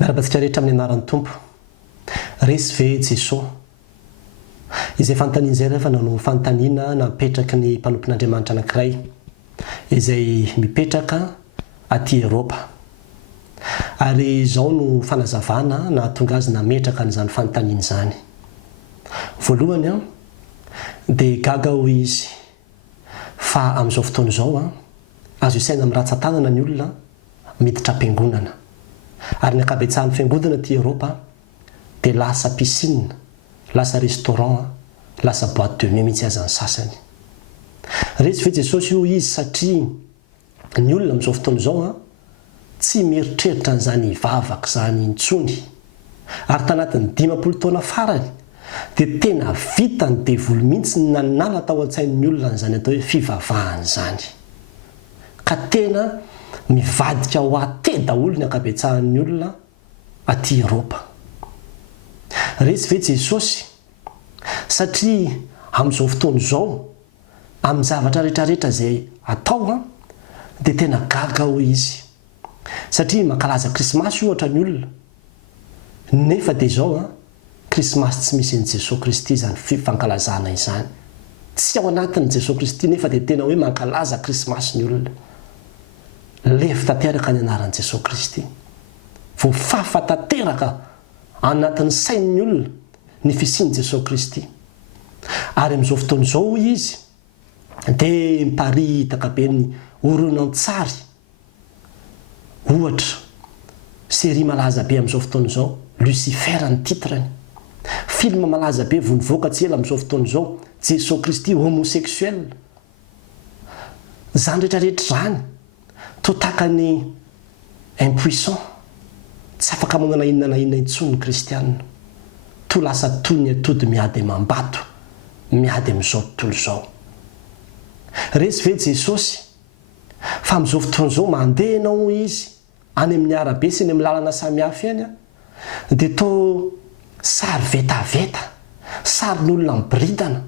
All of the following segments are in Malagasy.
miarabantsika rehetra amin'ny anaran'ny tompo resy ve jesosy izay fanontaniana izay rehefa nanao fanontaniana napetraky ny mpanompon'Andriamanitra anankiray izay mipetraka aty Eropa ary izao no fanazavana na tonga azy nametraka an'izany fanontaniana izany. Voalohany dia gaga ho izy fa amin'izao fotoana izao azo isaina amin'ny ratsan-tanana ny olona miditra am-piangonana ary ny ankabetsahan'ny fiangonana aty Eropa dia lasa piscine, lasa restaurant, lasa boîte de nuit mihitsy aza ny sasany. Resy ve Jesosy io izy satria ny olona amin'izao fotoana izao tsy mieritreritra n'izany hivavaka izany intsony ary tanatin'ny 50 taona farany dia tena vita ny devoly mihitsy nanala tao an-tsain'ny olona n'izany atao hoe fivavahana izany ka tena mivadika ho aty daholo ny ankabetsahan'ny olona aty Eropa. Resy ve Jesosy satria amin'izao fotoana izao amin'ny zavatra rehetrarehetra izay atao dia tena gaga ho izy satria mankalaza krismasy ohatra ny olona nefa dia izao krismasy tsy misy an'i Jesosy Kristy izany fankalazana izany, tsy ao anatin'i Jesosy Kristy nefa dia tena hoe mankalaza krismasy ny olona. Lefy tanteraka ny anaran'i Jesosy Kristy, voafafa tanteraka anatin'ny sain'ny olona ny fisian'i Jesosy Kristy. Ary amin'izao fotoana izao izy dia miparitaka be ny horonan-tsary, ohatra série malaza be amin'izao fotoana izao Lucifer ny titrany, film malaza be vao nivoaka tsy ela amin'izao fotoana izao Jesosy Kristy homosexuel. Zany rehetrarehetra zany toa takany impuissant, tsy afaka manana inona na inona intsony ny kristianina, toa lasa toy ny atody miady amam-bato miady amin'izao tontolo izao. Resy ve Jesosy fa amin'izao fotoana izao mandeha ianao izy any amin'ny arabe sy ny amin'ny lalana samihafa eny dia toa sary vetaveta, sarin'olona miboridana,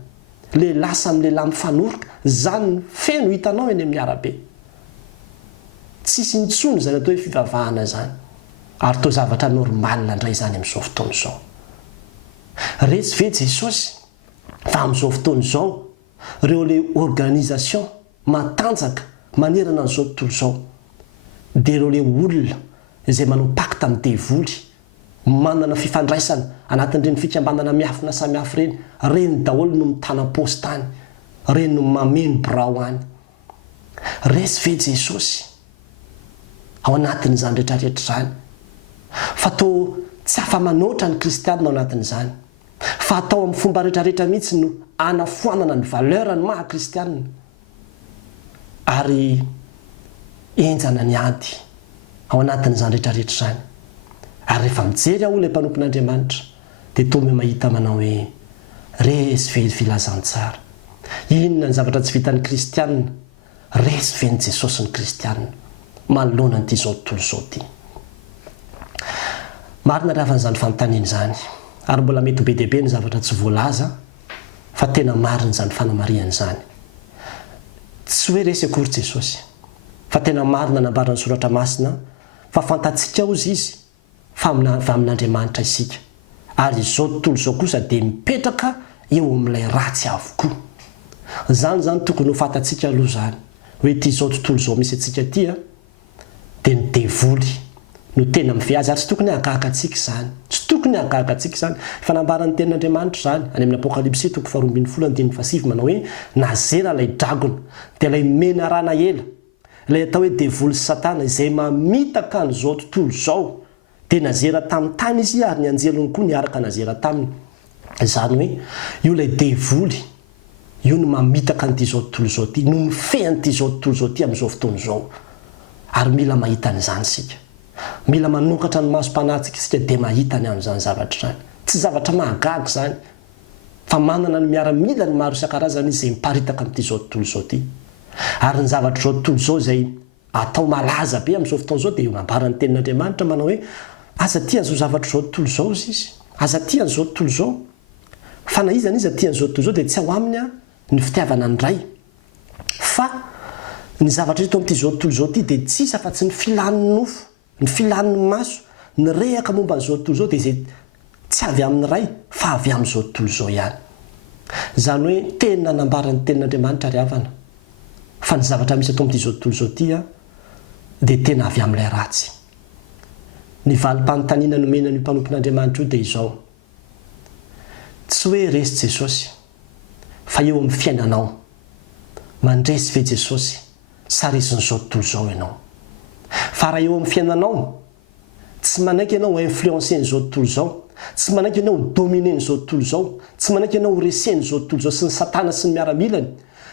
lehilahy samy lehilahy mifanoroka, zany feno hitanao eny amin'ny arabe. Tsisy intsony izany atao hoe fivavahana zany ary toa zavatra normalina indray zany amin'izao fotoana izao. Resy ve Jesosy fa amin'izao fotoana izao ireo le organisation matanjaka manerana an'izao tontolo izao dia ireo le olona izay manao pacte amin'ny devoly, manana fifandraisana anatin'ireny fikambanana miafina samihafa reny daholo no mitana paosy tany, reny no mameno birao any. Resy ve Jesosy ao anatin'izany rehetrarehetra izany fa toa tsy afa-manoatra ny kristianina ao anatin'izany, fa atao amin'ny fomba rehetrarehetra mihitsy no anafoanana ny valeur ny maha kristianina ary enjana ny ady ao anatin'izany rehetrarehetra izany. Ary rehefa mijery aho ilay mpanompon'Andriamanitra dia toa mahita manao hoe resy ve filazantsara, inona ny zavatra tsy vitan'ny kristianina, resy ve ny Jesosy ny kristianina manoloana n'ity izao tontolo izao ity. Marina ravan'izany fanontaniana izany ary mbola mety be dehibe ny zavatra tsy voalaza fa tena marina izany fanamariana izany. Tsy hoe resy akory Jesosy fa tena marina nambarana ny soratra masina fa fantatsika ozy izy fa amin'Andriamanitra isika ary izao tontolo izao kosa dia mipetraka eo amin'ilay ratsy avokoa. Zany tokony ho fantatsika aloha zany hoe ity izao tontolo izao misy atsika ity dia ny devoly no tena miviazy ary tsy tokony hahagahaka antsika izany, tsy tokony hahagahaka antsika izany. Fanambarany tenin'Andriamanitra izany any amin'ny Apokalipsy 2:7 manao hoe nazera ilay dragona dia ilay mena rana ela, ilay atao hoe devoly sy satana izay mamitaka an'izao tontolo izao dia nazera tamin'ny tany izy ary ny anjelony koa niaraka nazera taminy. Izany hoe io ilay devoly io no mamitaka an'ity izao tontolo izao ity, no mifehy an'ity izao tontolo izao ity amin'izao fotoana izao. Ary mila mahita an'izany isika, mila manokatra ny maso-panahintsika isika dia mahita ny amin'izany zavatra izany. Tsy zavatra mahagaga izany fa manana ny miaramila ny maro isan-karazany izy izay miparitaka amin'ity izao tontolo izao ity. Ary ny zavatra izao tontolo izao izay atao malaza be amin'izao fotoana izao dia mambarany tenin'Andriamanitra manao hoe aza tia an'izao zavatra izao tontolo izao izy, aza tia an'izao tontolo izao. Fa na izany izy tia an'izao tontolo izao dia tsy ao aminy ny fitiavana ny ray fa ny zavatra eto amin'ity izao tontolo izao ity dia tsisa fa tsy ny filan'ny nofo, ny filan'ny maso nyrehaka momba n'izao tontolo izao dia izay tsy avy amin'ny ray fa avy amin'izao tontolo izao ihany. Izany hoe tena nambarany tenin'Andriamanitra ry havana fa ny zavatra misy atao amin'ity zao tontolo izao ity dia tena avy amin'ilay ratsy. Ny valim-panontaniana nomena ny mpanompon'Andriamanitra io dia izao: tsy hoe resy Jesosy fa eo amin'ny fiainanao mandresy ve Jesosy sa resin'izao tontolo izao ianao. Fa raha eo amin'ny fiainanao tsy manaiky ianao influencen'izao tontolo izao, tsy manaiky ianao dominen'izao tontolo izao, tsy manaiky ianao resen'izao tontolo izao sy ny satana sy ny miaramilany,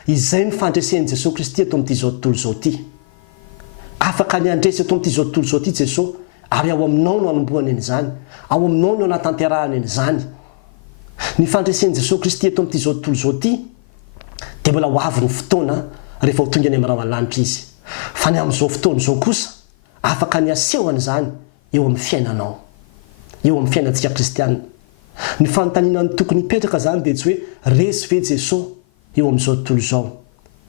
izay ny fandresen'i Jesosy Kristy eto amin'ity zao tontolo izao ity. Afaka ny andresy eto amin'ity zao tontolo izao ity Jesosy, ary ao aminao no anombohany an'izany, ao aminao no anatanterahany an'izany. Ny fandresen'i Jesosy Kristy eto amin'ity zao tontolo izao ity dia mbola ho avy ny fotoana rehefa ho tonga ny amin'ny ravalanitra izy. Fa ny amin'izao fotoana izao kosa afaka ny asehony izany eo amin'ny fiainanao, eo amin'ny fiainantsika kristianina. Ny fanontaniana ny tokony hipetraka izany dia tsy hoe resy ve Jesosy eo amin'izao tontolo izao,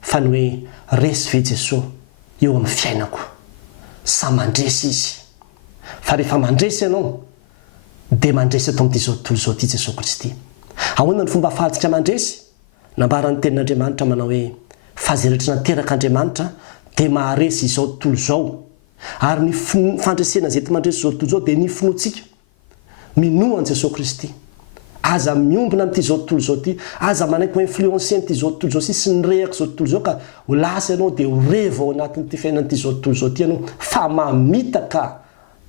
fa ny hoe resy ve Jesosy eo amin'ny fiainako, sa mandresy izy. Fa rehefa mandresy ianao dia mandresy atao amin'ity zao tontolo izao ity Jesosy Kristy. Ahoana ny fomba ahafahantsika mandresy? Nambaran'ny tenin'Andriamanitra manao hoe fa izay rehetra nateraka Andriamanitra dia maharesy izao tontolo izao, ary ny fandresena izay ty mandresy izao tontolo izao dia ny finoantsika minoan Jesosy Kristy. Aza miombina amin'ity zao tontolo izao ity, aza manaiky ho influencer n'ity zao tontolo izao sy ny rehaka izao tontolo izao ka ho lasa ianao dia ho revo ao anatin'ity fiainan'ity zao tontolo izao ity ianao, fa mamitaka,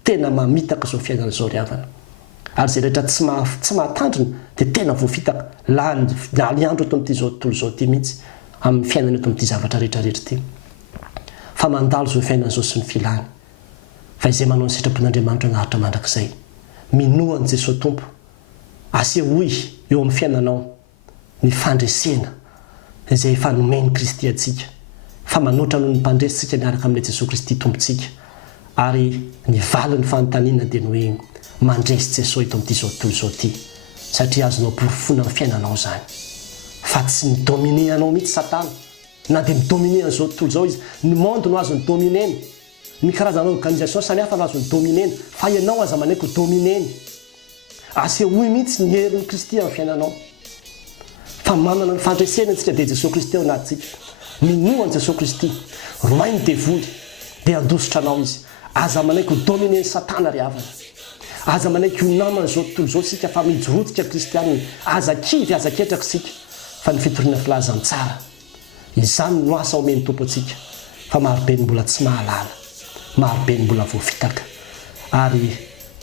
tena mamitaka izao fiainana izao ry havana. Ary izay rehetra tsy mahatandrina dia tena voafitaka lany andro eto amin'ity zao tontolo izao ity mihitsy amin'ny fiainana eto amin'ity zavatra rehetrarehetra ity. Fa mandalo izao fiainana izao sy ny filany. Fa izay manao ny sitrapon'Andriamanitra naharitra mandrakizay, minoan Jesosy Tompo, asehoy eo amin'ny fiainanao ny fandresena izay efa nomeny Kristy antsika, fa manoatra noho ny mpandresitsika miaraka amin'ilay Jesosy Kristy Tompontsika. Ary ny valin'ny fanontaniana dia ny hoe mandresy Jesosy eto amin'ity zao tontolo izao ity, satria azonao porofona amin'ny fiainanao izany. Fa tsy midomine anao mihitsy Satana, na dia midomine an'izao tontolo izao izy. Ny monde no azony domineny, ny karazana organisation samihafa no azony domineny, fa ianao aza manaiky ho domineny. Asehoy mihitsy ny herin'ny Kristy amin'ny fiainanao. Fa manana ny fandresena antsika dia Jesosy Kristy ao anatintsika. Minoan Jesosy Kristy, romainy devoly dia andositra anao izy. Aza manaiky ho domineny Satana ry havana. Aza manaiky ho namana izao tontolo izao sika fa mijorotsika kristianina. Aza kivy, aza ketraka sika. Fa ny fitoriana filazany tsara, izany no asa omeny Tompo antsika. Fa marobe ny mbola tsy mahalala, marobe ny mbola voafitaka, ary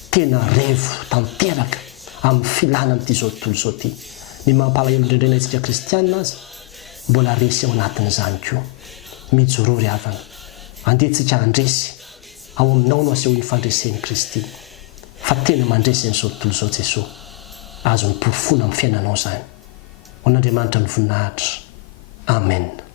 tena revo tanteraka amin'ny filana amin'ity zao tontolo izao ity. Ny mampalahelo indrindray antsika kristianina azy mbola resy ao anatin'izany koa. Mijoro ry havana, andehantsika andresy ao aminao no asehoy ny fandresen'i Kristy. Fa tena mandresy an'izao tontolo izao Jesosy, azo ny porofona amin'ny fiainanao izany. Ho an'Andriamanitra ny voninahitra. Amen.